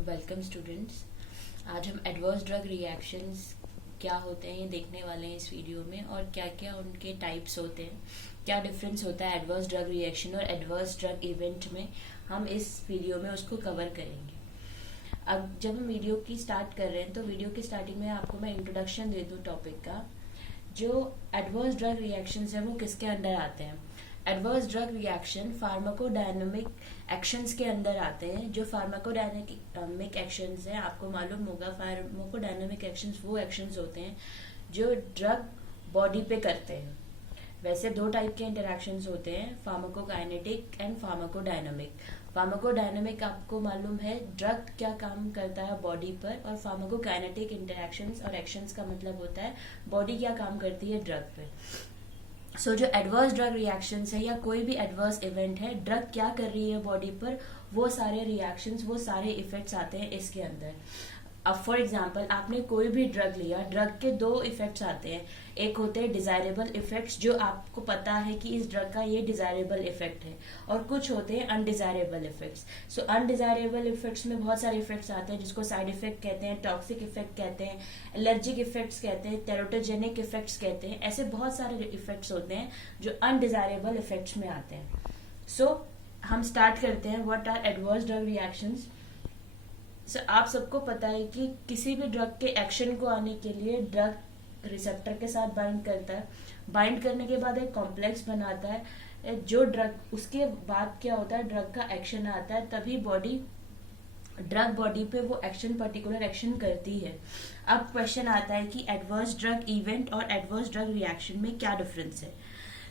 Welcome students. आज हम adverse drug reactions क्या होते हैं ये देखने वाले हैं इस वीडियो में, और क्या क्या उनके टाइप्स होते हैं, क्या डिफरेंस होता है एडवर्स ड्रग रिएक्शन और एडवर्स ड्रग इवेंट में। हम इस वीडियो में उसको कवर करेंगे। अब जब हम वीडियो की स्टार्ट कर रहे हैं तो वीडियो की स्टार्टिंग में आपको मैं इंट्रोडक्शन दे दूं टॉपिक का। जो एडवर्स ड्रग रिएक्शंस हैं वो किसके अंडर आते हैं। Adverse drug reaction pharmacodynamic actions के अंदर आते हैं। जो फार्माकोडायनामिक एक्शंस हैं, आपको मालूम होगा फार्माकोडायनामिक एक्शंस वो एक्शंस होते हैं जो ड्रग बॉडी पे करते हैं। वैसे दो टाइप के इंटरेक्शंस होते हैं, फार्माकोकाइनेटिक एंड फार्माकोडायनामिक। फार्माकोडायनामिक आपको मालूम है ड्रग क्या काम करता है बॉडी पर, और फार्माकोकाइनेटिक इंटरेक्शंस और एक्शंस का मतलब होता है बॉडी क्या काम करती है ड्रग पे। जो एडवर्स ड्रग रिएक्शंस है या कोई भी एडवर्स इवेंट है, ड्रग क्या कर रही है बॉडी पर, वो सारे रिएक्शंस, वो सारे इफेक्ट्स आते हैं इसके अंदर। अब फॉर एग्जांपल आपने कोई भी ड्रग लिया, ड्रग के दो इफेक्ट्स आते हैं। एक होते हैं डिजायरेबल इफेक्ट्स, जो आपको पता है कि इस ड्रग का ये डिजायरेबल इफेक्ट है, और कुछ होते हैं अनडिजायरेबल इफेक्ट्स। अनडिजायरेबल इफेक्ट्स में बहुत सारे इफेक्ट्स आते हैं जिसको साइड इफेक्ट कहते हैं, टॉक्सिक इफेक्ट कहते हैं, एलर्जिक इफेक्ट्स कहते हैं, टेरोटोजेनिक इफेक्ट्स कहते हैं। ऐसे बहुत सारे इफेक्ट्स होते हैं जो अनडिजायरेबल इफेक्ट्स में आते हैं। हम स्टार्ट करते हैं what are adverse drug reactions. आप सबको पता है कि किसी भी ड्रग के एक्शन को आने के लिए ड्रग रिसेप्टर के साथ बाइंड करता है। बाइंड करने के बाद एक कॉम्प्लेक्स बनाता है जो ड्रग, उसके बाद क्या होता है ड्रग का एक्शन आता है, तभी ड्रग बॉडी पे वो एक्शन, पर्टिकुलर एक्शन करती है। अब क्वेश्चन आता है कि एडवर्स ड्रग इवेंट और एडवर्स ड्रग रिएक्शन में क्या डिफरेंस है।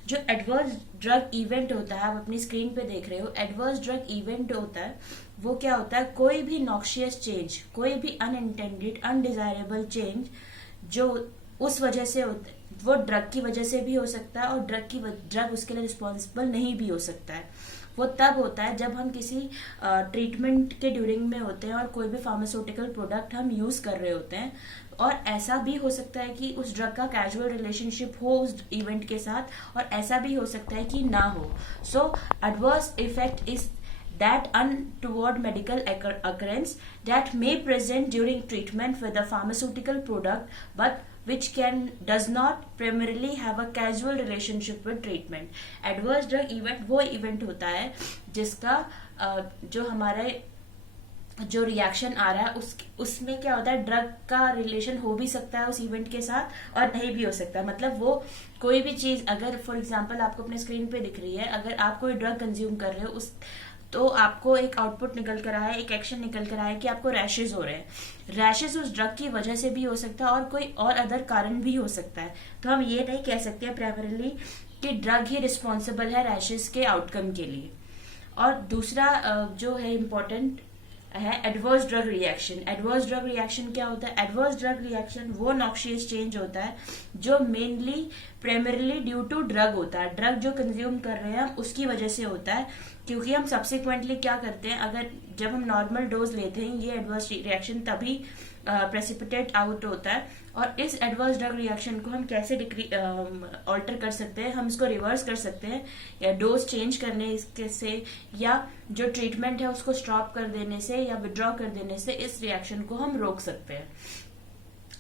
जो एडवर्स ड्रग इवेंट होता है, आप अपनी स्क्रीन पे देख रहे हो, एडवर्स ड्रग इवेंट होता है वो क्या होता है, कोई भी नॉक्शियस चेंज, कोई भी अनइंटेंडेड अनडिजायरेबल चेंज जो उस वजह से होता है, वो ड्रग की वजह से भी हो सकता है और ड्रग उसके लिए रिस्पॉन्सिबल नहीं भी हो सकता है। वो तब होता है जब हम किसी ट्रीटमेंट के ड्यूरिंग में होते हैं और कोई भी फार्मास्यूटिकल प्रोडक्ट हम यूज कर रहे होते हैं, और ऐसा भी हो सकता है कि उस ड्रग का कैजुअल रिलेशनशिप हो उस इवेंट के साथ, और ऐसा भी हो सकता है कि ना हो। Adverse effect is that untoward medical occurrence that may present during treatment with a pharmaceutical product but which does not primarily have a causal relationship with treatment. Adverse drug event वो event होता है जिसका जो हमारे जो reaction आ रहा है उसमें क्या होता है, ड्रग का रिलेशन हो भी सकता है उस इवेंट के साथ और नहीं भी हो सकता। मतलब वो कोई भी चीज, अगर फॉर एग्जांपल आपको अपने स्क्रीन पे दिख रही है, अगर आप कोई ड्रग कंज्यूम कर रहे हो तो आपको एक आउटपुट निकल कर आया है, एक एक्शन निकल कर आया है कि आपको रैशेज हो रहे हैं। रैशेज उस ड्रग की वजह से भी हो सकता है और कोई और अदर कारण भी हो सकता है। तो हम ये नहीं कह सकते प्राइमरीली कि ड्रग ही रिस्पॉन्सिबल है रैशेज के आउटकम के लिए। और दूसरा जो है इम्पोर्टेंट है adverse drug reaction. Adverse drug reaction क्या होता है, एडवर्स ड्रग रिएक्शन वो नॉक्शियस चेंज होता है जो mainly primarily due to drug होता है, ड्रग जो कंज्यूम कर रहे हैं हम उसकी वजह से होता है। क्योंकि हम सब्सिक्वेंटली क्या करते हैं, अगर जब हम नॉर्मल डोज लेते हैं ये एडवर्स रिएक्शन तभी प्रेसिपिटेट आउट होता है। और इस एडवर्स ड्रग रिएक्शन को हम कैसे ऑल्टर कर सकते हैं, हम इसको रिवर्स कर सकते हैं या डोज चेंज करने से, या जो ट्रीटमेंट है उसको स्टॉप कर देने से या विड्रॉ कर देने से इस रिएक्शन को हम रोक सकते हैं।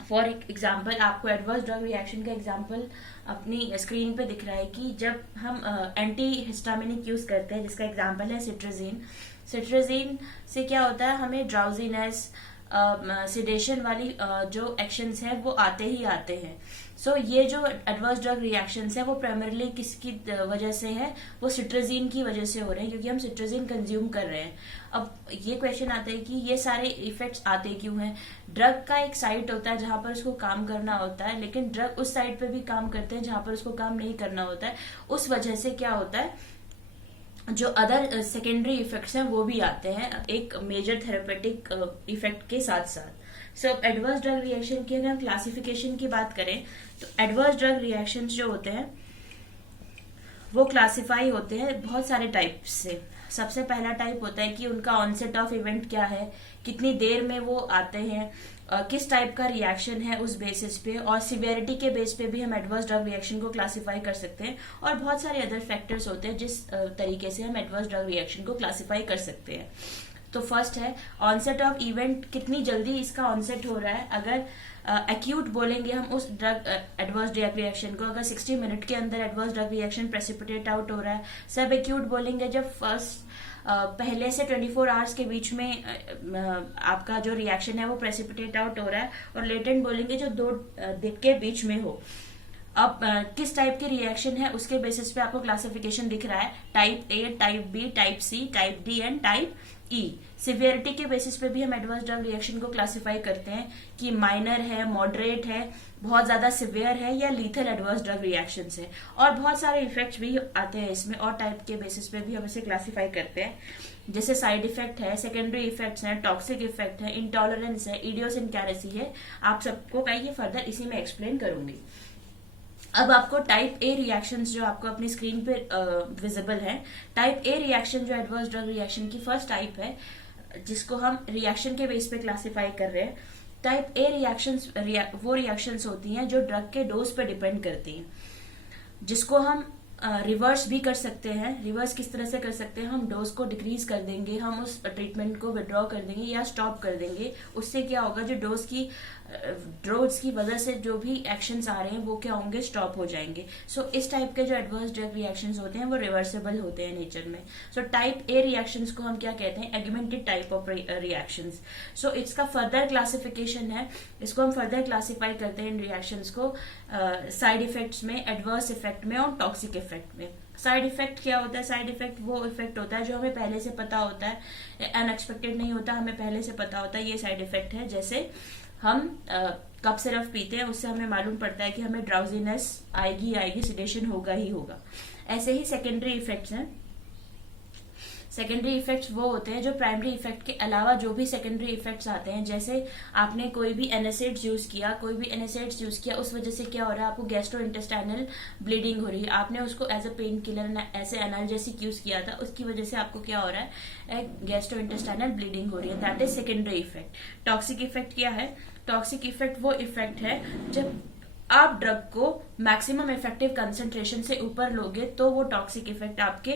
फॉर एग्जाम्पल आपको एडवर्स ड्रग रिएक्शन का एग्जाम्पल अपनी स्क्रीन पे दिख रहा है कि जब हम एंटी हिस्टामिनिक यूज करते हैं, जिसका एग्जाम्पल है सिट्राजीन। सिट्राजीन से क्या होता है, हमें ड्राउजीनेस, सिडेशन वाली जो एक्शंस है वो आते ही आते हैं। ये जो एडवर्स ड्रग रिएक्शंस है वो प्राइमरीली किसकी वजह से है, वो सिट्राजीन की वजह से हो रहे हैं, क्योंकि हम सिट्राजीन कंज्यूम कर रहे हैं। अब ये क्वेश्चन आता है कि ये सारे इफेक्ट्स आते क्यों हैं। ड्रग का एक साइट होता है जहां पर उसको काम करना होता है, लेकिन ड्रग उस साइट पे भी काम करते हैं जहां पर उसको काम नहीं करना होता है। उस वजह से क्या होता है, जो अदर सेकेंडरी इफेक्ट्स हैं वो भी आते हैं एक मेजर थेरेपेटिक इफेक्ट के साथ साथ। एडवर्स ड्रग रिएक्शन की अगर हम क्लासिफिकेशन की बात करें तो एडवर्स ड्रग रिएक्शंस जो होते हैं वो क्लासिफाई होते हैं बहुत सारे टाइप्स से। सबसे पहला टाइप होता है कि उनका ऑनसेट ऑफ इवेंट क्या है, कितनी देर में वो आते हैं, किस टाइप का रिएक्शन है उस बेसिस पे, और सिवियरिटी के बेस पे भी हम एडवर्स ड्रग रिएक्शन को क्लासिफाई कर सकते हैं। और बहुत सारे अदर फैक्टर्स होते हैं जिस तरीके से हम एडवर्स ड्रग रिएक्शन को क्लासिफाई कर सकते हैं। तो फर्स्ट है ऑनसेट ऑफ इवेंट, कितनी जल्दी इसका ऑनसेट हो रहा है। अगर एक्यूट बोलेंगे हम उस ड्रग एडवर्स ड्रग रिएक्शन को, अगर 60 मिनट के अंदर adverse drug reaction precipitate out हो रहा है। सब एक्यूट बोलेंगे जब फर्स्ट पहले से 24 आवर्स के बीच में आपका जो रिएक्शन है वो प्रेसिपिटेट आउट हो रहा है। और लेटेंट बोलेंगे जो 2 दिन के बीच में हो। अब किस टाइप की रिएक्शन है उसके बेसिस पे आपको क्लासिफिकेशन दिख रहा है, type A, type B, type C, type D and type E. Severity के बेसिस पे भी हम एडवर्स ड्रग रिएक्शन को क्लासिफाई करते हैं कि माइनर है, मॉडरेट है, बहुत ज्यादा सिवियर है या लीथल एडवर्स ड्रग रिएक्शंस है। और बहुत सारे इफेक्ट्स भी आते हैं इसमें, और टाइप के बेसिस पे भी हम इसे क्लासिफाई करते हैं, जैसे साइड इफेक्ट है, सेकेंडरी इफेक्ट्स हैं, टॉक्सिक इफेक्ट है, इंटॉलरेंस है, इडियोसिनकैरेसी है। आप सबको मैं ये फर्दर इसी में एक्सप्लेन करूंगी। अब आपको टाइप ए रिएक्शंस जो आपको अपनी स्क्रीन पे विजिबल है, टाइप ए रिएक्शन जो एडवर्स ड्रग रिएक्शन की फर्स्ट टाइप है, जिसको हम रिएक्शन के बेस पे क्लासिफाई कर रहे हैं। टाइप ए रिएक्शंस वो रिएक्शंस होती हैं जो ड्रग के डोज पे डिपेंड करती हैं, जिसको हम रिवर्स भी कर सकते हैं। रिवर्स किस तरह से कर सकते हैं, हम डोज को डिक्रीज कर देंगे, हम उस ट्रीटमेंट को विड्रॉ कर देंगे या स्टॉप कर देंगे। उससे क्या होगा, जो डोज की वजह से जो भी एक्शंस आ रहे हैं वो क्या होंगे, स्टॉप हो जाएंगे। सो इस टाइप के जो एडवर्स ड्रग रिएक्शंस होते हैं वो रिवर्सेबल होते हैं नेचर में। सो टाइप ए रिएक्शंस को हम क्या कहते हैं, एगमेंटेड टाइप ऑफ रिएक्शंस। सो इसका फर्दर क्लासिफिकेशन है, इसको हम फर्दर क्लासिफाई करते हैं इन रिएक्शंस को साइड इफेक्ट्स में, एडवर्स इफेक्ट में और टॉक्सिक इफेक्ट में। साइड इफेक्ट क्या होता है, साइड इफेक्ट वो इफेक्ट होता है जो हमें पहले से पता होता है, अनएक्सपेक्टेड नहीं होता, हमें पहले से पता होता है ये साइड इफेक्ट है। जैसे हम कप सिरप पीते हैं, उससे हमें मालूम पड़ता है कि हमें ड्राउजीनेस आएगी, सिडेशन होगा ही होगा। ऐसे ही सेकेंडरी इफेक्ट्स हैं। सेकेंडरी इफेक्ट्स वो होते हैं जो प्राइमरी इफेक्ट के अलावा जो भी सेकेंडरी इफेक्ट्स आते हैं, जैसे आपने कोई भी एनासिड्स यूज किया, उस वजह से क्या हो रहा है, आपको गैस्ट्रोइंटेस्टाइनल ब्लीडिंग हो रही है, आपने उसको एज अ पेन किलर ऐसे एनाल्जेसिक यूज किया था, उसकी वजह से आपको क्या हो रहा है, गैस्ट्रोइंटेस्टाइनल ब्लीडिंग हो रही है, that is secondary effect. Toxic effect क्या है, टॉक्सिक इफेक्ट वो इफेक्ट है जब आप ड्रग को मैक्सिमम इफेक्टिव कंसंट्रेशन से ऊपर लोगे तो वो टॉक्सिक इफेक्ट आपके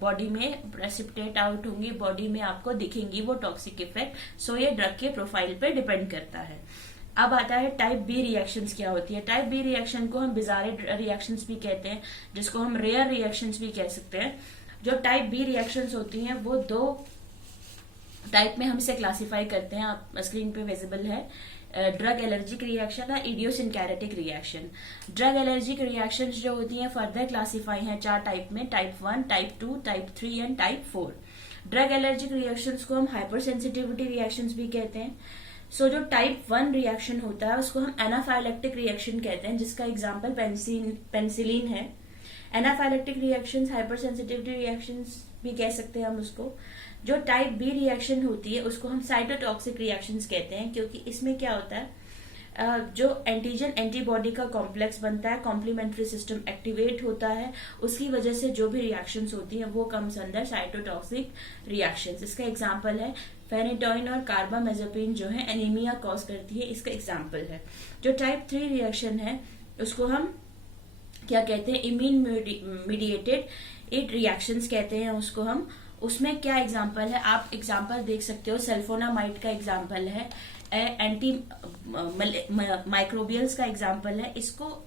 बॉडी में प्रेसिपिटेट आउट होंगी, बॉडी में आपको दिखेंगी वो टॉक्सिक इफेक्ट। सो ये ड्रग के प्रोफाइल पे डिपेंड करता है। अब आता है टाइप बी रिएक्शंस क्या होती है। टाइप बी रिएक्शन को हम बिजारे रिएक्शंस भी कहते हैं, जिसको हम रेयर रिएक्शंस भी कह सकते हैं। जो टाइप बी रिएक्शंस होती हैं वो 2 टाइप में हम इसे क्लासिफाई करते हैं, आप स्क्रीन पे विजिबल है, ड्रग एलर्जिक रिएक्शन और इडियोसिनकैरेटिक रिएक्शन। ड्रग एलर्जिक रिएक्शंस जो होती हैं फर्दर क्लासिफाई हैं 4 टाइप में, type 1, type 2, type 3 and type 4। Drug allergic reactions को हम हाइपर सेंसिटिविटी रिएक्शंस भी कहते हैं। सो जो टाइप 1 रिएक्शन होता है उसको हम एनाफाइलेक्टिक रिएक्शन कहते हैं, जिसका एग्जाम्पल पेनिसिलिन है। Anaphylactic reactions, hyper sensitivity reactions भी कह सकते हैं हम उसको। जो टाइप बी रिएक्शन होती है उसको हम साइटोटॉक्सिक रिएक्शंस कहते हैं, क्योंकि इसमें क्या होता है, जो एंटीजन एंटीबॉडी का कॉम्प्लेक्स बनता है, कॉम्प्लीमेंट्री सिस्टम एक्टिवेट होता है, उसकी वजह से जो भी रिएक्शंस होती हैं वो कम्स अंडर साइटोटॉक्सिक रिएक्शंस। इसका एग्जांपल है फेनिटोइन और कार्बामेज़ेपिन जो है एनीमिया कॉज करती है, इसका एग्जांपल है। जो टाइप 3 रिएक्शन है उसको हम क्या कहते हैं, इम्यून मीडिएटेड रिएक्शंस कहते हैं उसको हम। उसमें क्या एग्जांपल है, आप एग्जांपल देख सकते हो, सल्फोनामाइड का एग्जांपल है, एंटी माइक्रोबियल्स का एग्जांपल है। इसको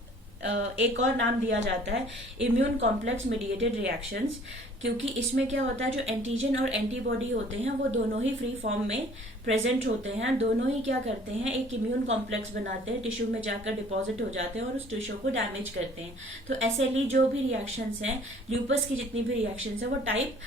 एक और नाम दिया जाता है इम्यून कॉम्प्लेक्स मीडिएटेड रिएक्शंस, क्योंकि इसमें क्या होता है, जो एंटीजन और एंटीबॉडी होते हैं वो दोनों ही फ्री फॉर्म में प्रेजेंट होते हैं, दोनों ही क्या करते हैं, एक इम्यून कॉम्प्लेक्स बनाते हैं, टिश्यू में जाकर डिपॉजिट हो जाते हैं और उस टिश्यू को डैमेज करते हैं। तो एसएलई जो भी रिएक्शंस हैं, ल्यूपस की जितनी भी रिएक्शंस हैं वो type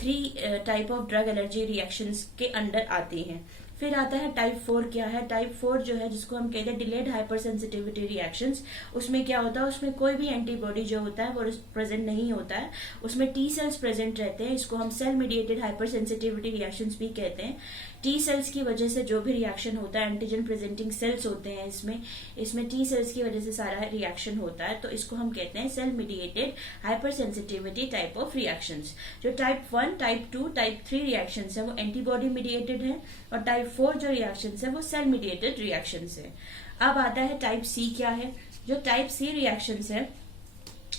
3 type of drug allergy reactions के अंडर आती हैं। फिर आता है टाइप 4 क्या है, टाइप 4 जो है जिसको हम कहते हैं डिलेड हाइपर सेंसिटिविटी रिएक्शंस। उसमें क्या होता है, उसमें कोई भी एंटीबॉडी जो होता है वो प्रेजेंट नहीं होता है, उसमें टी सेल्स प्रेजेंट रहते हैं। इसको हम cell mediated hypersensitivity reactions भी कहते हैं। टी सेल्स की वजह से जो भी रिएक्शन होता है, एंटीजन प्रेजेंटिंग सेल्स होते हैं इसमें टी सेल्स की वजह से सारा रिएक्शन होता है, तो इसको हम कहते हैं cell mediated hypersensitivity type of reactions. जो टाइप 1, टाइप 2, टाइप 3 रिएक्शंस है वो एंटीबॉडी मीडिएटेड है, और टाइप 4 जो रिएक्शंस है वो सेल मीडिएटेड रिएक्शंस है। अब आता है टाइप सी क्या है। जो टाइप सी रिएक्शंस है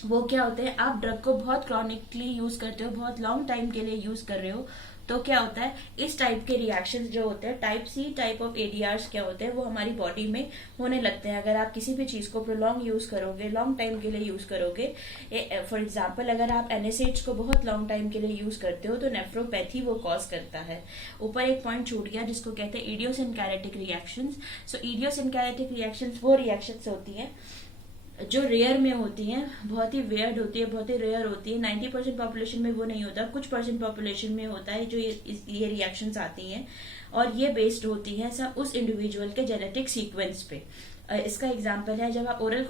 वो क्या होते हैं, आप ड्रग को बहुत क्रॉनिकली यूज करते हो, बहुत लॉन्ग टाइम के लिए यूज कर रहे हो, तो क्या होता है, इस टाइप के रिएक्शंस जो होते हैं, टाइप सी टाइप ऑफ एडीआर्स क्या होते हैं, वो हमारी बॉडी में होने लगते हैं। अगर आप किसी भी चीज को प्रोलॉन्ग यूज करोगे, लॉन्ग टाइम के लिए यूज करोगे, फॉर एग्जाम्पल अगर आप एनएसएड्स को बहुत लॉन्ग टाइम के लिए यूज करते हो तो नेफ्रोपैथी वो कॉज करता है। ऊपर एक पॉइंट छूट गया जिसको कहते हैं इडियोसिनकैरेटिक रिएक्शंस। सो इडियोसिनकैरेटिक रिएक्शंस वो रिएक्शंस होती हैं जो रेयर में होती हैं, बहुत ही वेयर्ड होती है, बहुत ही रेयर होती है। 90% पॉपुलेशन में वो नहीं होता, कुछ परसेंट पॉपुलेशन में होता है जो ये रिएक्शंस आती हैं, और ये बेस्ड होती हैं सब उस इंडिविजुअल के जेनेटिक सीक्वेंस पे। इसका एग्जांपल है, जब आप ओरल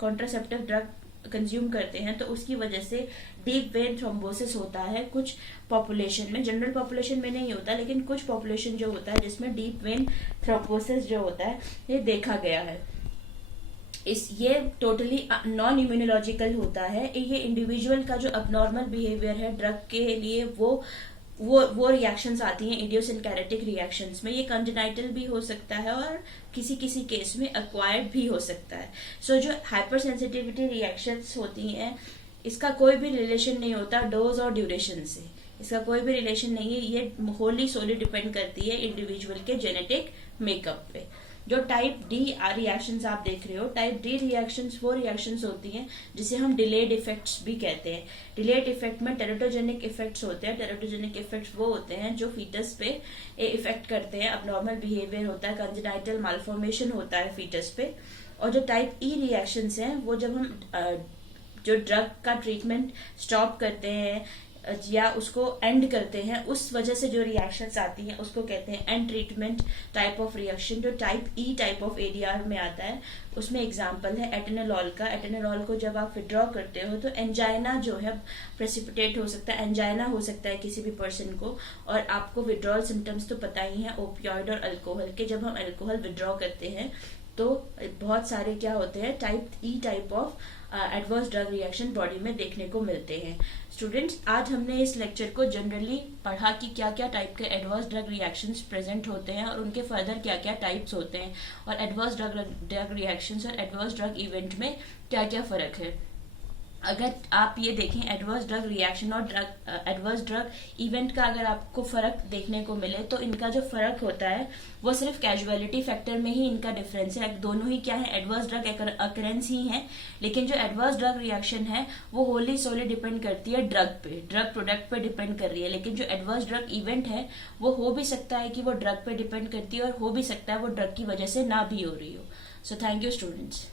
कॉन्ट्रासेप्टिव ड्रग कंज्यूम करते हैं तो उसकी वजह से डीप वेन थ्रोम्बोसिस होता है कुछ पॉपुलेशन में, जनरल पॉपुलेशन में नहीं होता, लेकिन कुछ पॉपुलेशन जो होता है जिसमें डीप वेन थ्रोम्बोसिस जो होता है ये देखा गया है। ये टोटली नॉन इम्यूनोलॉजिकल होता है। ये इंडिविजुअल का जो अबनॉर्मल बिहेवियर है ड्रग के लिए वो रिएक्शंस आती हैं इडियोसिनकैरेटिक रिएक्शंस में। ये कंजेनाइटल भी हो सकता है और किसी किसी केस में एक्वायर्ड भी हो सकता है। सो जो हाइपर सेंसिटिविटी रिएक्शंस होती हैं, इसका कोई भी रिलेशन नहीं होता डोज और ड्यूरेशन से, इसका कोई भी रिलेशन नहीं है। ये होली सोली डिपेंड करती है इंडिविजुअल के जेनेटिक मेकअप पे। जो टाइप डी रिएक्शंस आप देख रहे हो, टाइप डी रिएक्शंस वो रिएक्शंस होती हैं जिसे हम डिलेड इफेक्ट्स भी कहते हैं। डिलेड इफेक्ट में टेरेटोजेनिक इफेक्ट्स होते हैं। टेरेटोजेनिक इफेक्ट्स वो होते हैं जो फीटस पे इफेक्ट करते हैं, अबनॉर्मल बिहेवियर होता है, कंजेनाइटल मालफॉर्मेशन होता है फीटस पे। और जो टाइप ई रिएक्शंस हैं वो जब हम जो ड्रग का ट्रीटमेंट स्टॉप करते हैं या उसको एंड करते हैं, उस वजह से जो रिएक्शंस आती हैं उसको कहते हैं end treatment type of reaction. जो type E type of ADR में आता है उसमें एग्जांपल है एटेनोल का। एटेनोल को जब आप विड्रॉ करते हो तो एंजाइना जो है प्रेसिपिटेट हो सकता है, एंजाइना हो सकता है किसी भी पर्सन को। और आपको विड्रॉल सिम्टम्स तो पता ही है ओपियोइड और अल्कोहल के। जब हम अल्कोहल विड्रॉ करते हैं तो बहुत सारे क्या होते हैं, type E type of adverse drug reaction body में देखने को मिलते हैं। स्टूडेंट्स, आज हमने इस लेक्चर को जनरली पढ़ा कि क्या क्या टाइप के एडवर्स ड्रग रिएक्शंस प्रेजेंट होते हैं और उनके फर्दर क्या क्या टाइप्स होते हैं, और एडवर्स ड्रग रिएक्शंस और एडवर्स ड्रग इवेंट में क्या क्या फर्क है। अगर आप ये देखें एडवर्स ड्रग रिएक्शन और एडवर्स ड्रग इवेंट का अगर आपको फर्क देखने को मिले तो इनका जो फर्क होता है वो सिर्फ कैजुअलिटी फैक्टर में ही इनका डिफरेंस है। दोनों ही क्या है, एडवर्स ड्रग अकरेंस ही है, लेकिन जो एडवर्स ड्रग रिएक्शन है वो होली सोली डिपेंड करती है ड्रग पे, ड्रग प्रोडक्ट पे डिपेंड कर रही है। लेकिन जो एडवर्स ड्रग इवेंट है वो हो भी सकता है कि वो ड्रग पे डिपेंड करती है और हो भी सकता है वो ड्रग की वजह से ना भी हो रही हो। So thank you students.